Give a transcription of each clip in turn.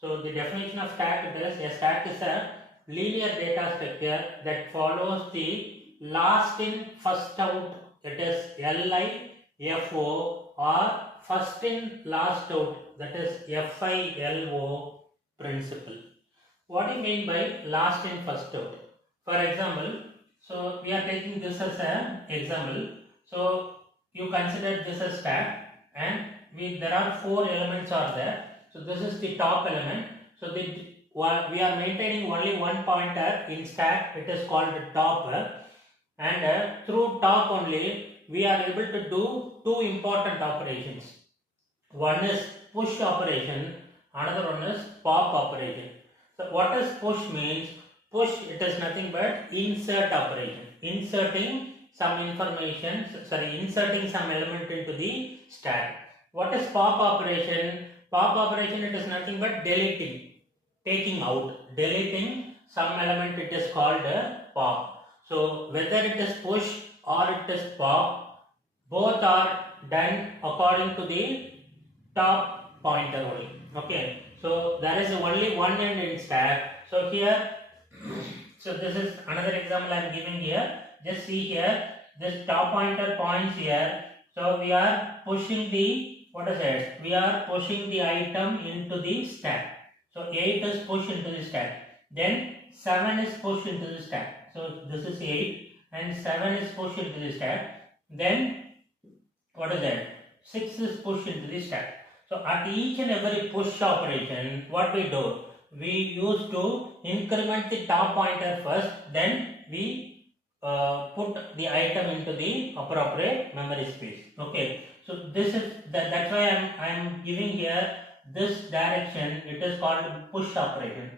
So the definition of stack is a stack is a linear data structure that follows the last in first out, that is LIFO, or first in last out, that is FILO principle. What do you mean by last in first out? For example, so we are taking this as an example. So you consider this as stack, and there are 4 elements are there. So this is the top element. So we are maintaining only one pointer in stack. It is called top, and through top only we are able to do 2 important operations. One is push operation, another one is pop operation. So what does push means? Push, it is nothing but insert operation, inserting some information, inserting some element into the stack. What is pop operation? Pop operation, it is nothing but deleting, taking out, deleting some element, it is called pop. So whether it is push or it is pop, both are done according to the top pointer only. Okay, so there is only one end in stack. So here, so this is another example I am giving here. Just see here, this top pointer points here. So we are pushing the, what is it? We are pushing the item into the stack. So 8 is pushed into the stack. Then 7 is pushed into the stack. So this is 8 and 7 is pushed into the stack. Then what is that? 6 is pushed into the stack. So at each and every push operation, what we do? We used to increment the top pointer first, then we put the item into the appropriate memory space. Okay, so this is that's why I am giving here this direction. It is called push operation.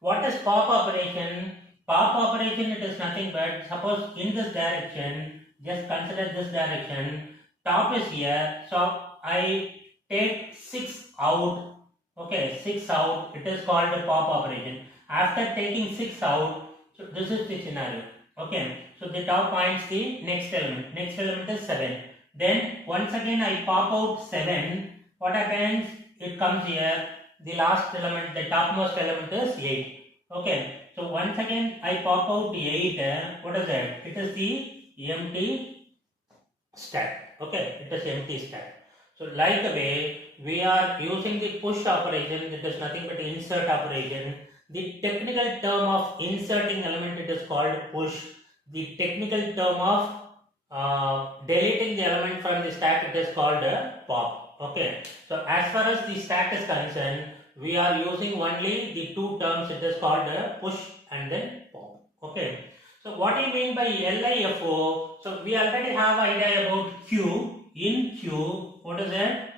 What is pop operation? Pop operation, it is nothing but, suppose in this direction, just consider this direction, top is here, so I take 6 out. Okay, 6 out, it is called a pop operation. After taking 6 out, so this is the scenario. Okay, so the top points the next element. Next element is 7. Then once again I pop out 7. What happens? It comes here. The last element, the topmost element is 8. Okay, so once again I pop out 8. What is that? It is the empty stack. Okay, it is empty stack. So like the way we are using the push operation, it is nothing but insert operation. The technical term of inserting element, it is called push. The technical term of deleting the element from the stack, it is called pop. Okay. So as far as the stack is concerned, we are using only the 2 terms. It is called push and then pop. Okay. So what do you mean by LIFO? So we already have idea about Q. In Q, what is it?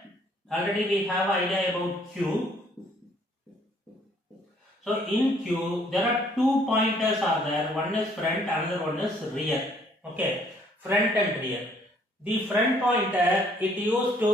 Already we have idea about Q. So in Q, there are 2 pointers are there. One is front, another one is rear. Okay, front and rear. The front pointer, it used to,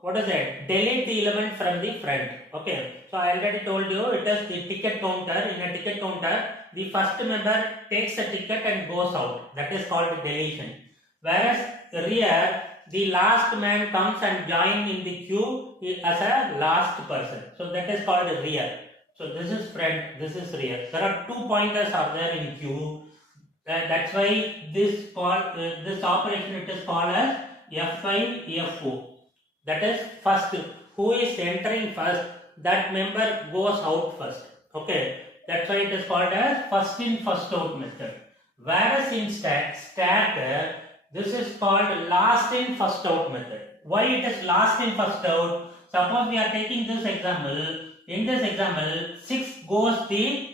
what is it? Delete the element from the front. Okay, so I already told you it is the ticket counter. In a ticket counter, the first member takes a ticket and goes out. That is called deletion. Whereas rear, the last man comes and joins in the queue as a last person. So that is called rear. So this is front, this is rear. There are 2 pointers are there in queue. That's why this operation, it is called as FIFO. That is first. Who is entering first, that member goes out first. Okay. That's why it is called as first in first out method. Whereas in stack, this is called last in first out method. Why it is last in first out? Suppose we are taking this example. In this example, 6 goes the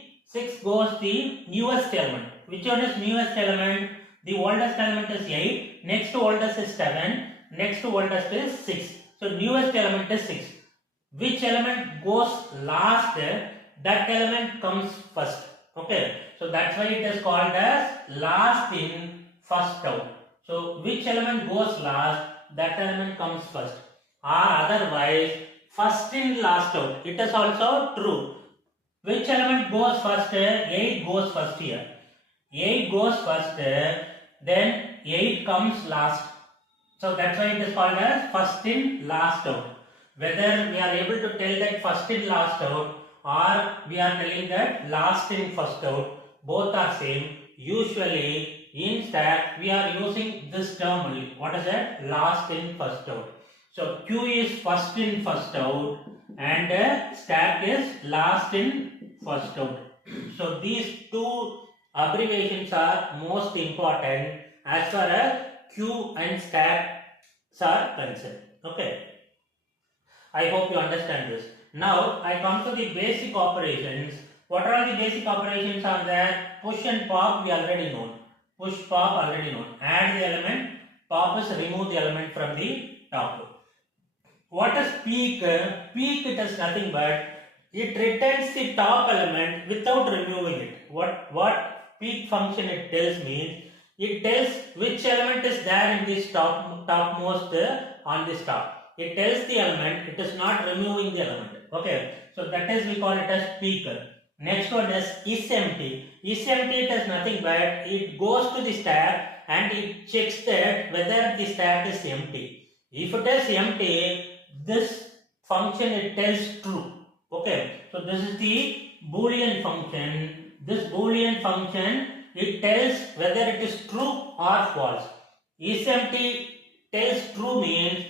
newest element. Which one is newest element? The oldest element is 8. Next to oldest is 7. Next to oldest is 6. So newest element is 6. Which element goes last? That element comes first. Okay. So that's why it is called as last in first out. So which element goes last, that element comes first. Or otherwise, first in last out. It is also true. Which element goes first? 8 goes first here. 8 goes first, then 8 comes last. So that's why it is called as first in last out. Whether we are able to tell that first in last out, or we are telling that last in first out, both are same. Usually in stack we are using this term only. What is that? Last in first out. So Q is first in first out and stack is last in first out. So these two abbreviations are most important as far as queue and stacks are concerned. Okay, I hope you understand this. Now I come to the basic operations. What are the basic operations are there? Push and pop we already know. Push pop already known. Add the element, pop is remove the element from the top. What is peek? Peek it is nothing but it returns the top element without removing it. What peek function it tells means it tells which element is there in this topmost on this top. It tells the element, it is not removing the element. Okay, so that is we call it as peek. Next one is empty. Is empty it is nothing but it goes to the stack and it checks that whether the stack is empty. If it is empty, this function it tells true. Okay, so this is the Boolean function. This Boolean function it tells whether it is true or false. Is empty tells true means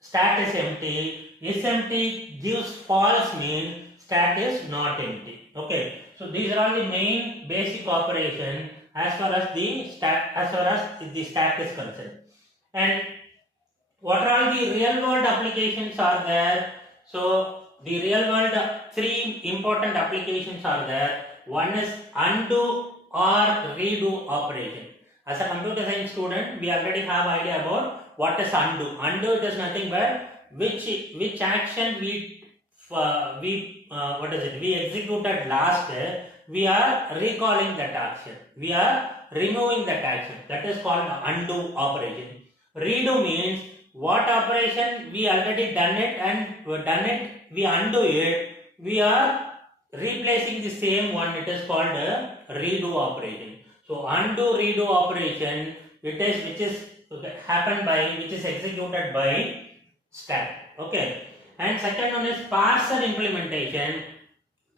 stack is empty. Is empty gives false means stack is not empty. Okay, so these are all the main basic operation as far as the stack is concerned. And what are all the real world applications are there? So the real world three important applications are there. One is undo or redo operation. As a computer science student, we already have idea about what is undo. Undo it is nothing but which action we executed last, we are recalling that action. We are removing that action. That is called undo operation. Redo means what operation we already done it and we undo it, we are replacing the same one, it is called a redo operation. So undo redo operation it is which is executed by stack. Okay, and second one is parser implementation.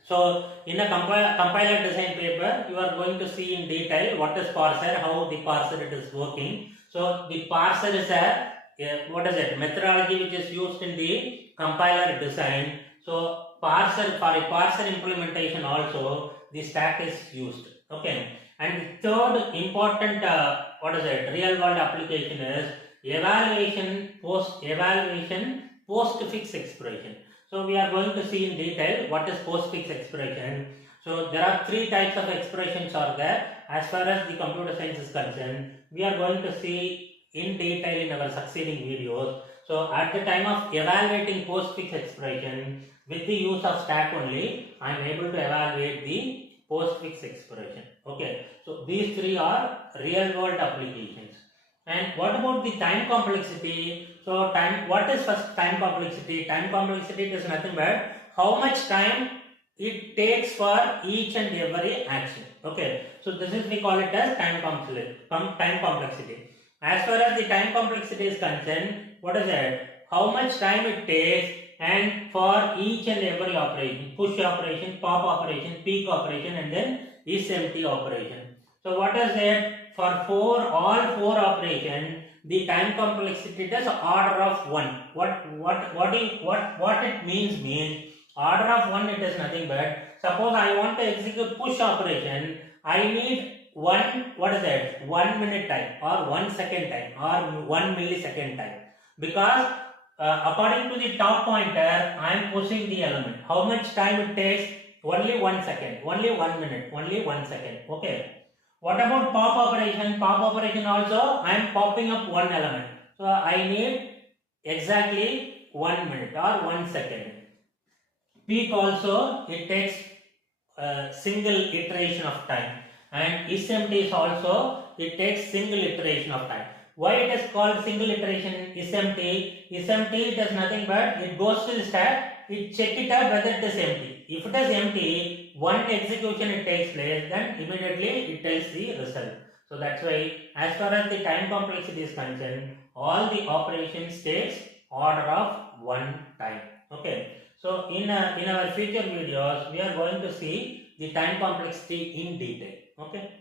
So in a compiler design paper you are going to see in detail what is parser, how the parser it is working. So the parser is a methodology which is used in the compiler design. So parser, for a parser implementation also the stack is used. Okay, and the third important real world application is evaluation postfix expression. So we are going to see in detail what is postfix expression. So there are three types of expressions are there as far as the computer science is concerned. We are going to see in detail in our succeeding videos. So at the time of evaluating postfix expression with the use of stack only, I am able to evaluate the postfix expression. Okay, so these three are real world applications. And what about the time complexity? So what is first time complexity? Time complexity is nothing but how much time it takes for each and every action. Okay, so this is we call it as time complexity. As far as the time complexity is concerned, what is it? How much time it takes and for each and every operation, push operation, pop operation, peek operation and then is empty operation. So what is it? For all four operations, the time complexity is order of 1. What it means order of 1 it is nothing but suppose I want to execute push operation, I need 1 minute time or 1 second time or 1 millisecond time, because according to the top pointer I am pushing the element. How much time it takes? Only 1 second, only 1 minute, only 1 second. Okay. What about pop operation? Pop operation also I am popping up one element. So I need exactly 1 minute or 1 second. Peek also it takes a single iteration of time, and isempty is also it takes single iteration of time. Why it is called single iteration? Isempty it is nothing but it goes to the stack, it check it out whether it is empty. If it is empty, one execution it takes place, then immediately it tells the result. So that's why as far as the time complexity is concerned, all the operations takes order of 1 time. Okay. So in our future videos, we are going to see the time complexity in detail. Okay.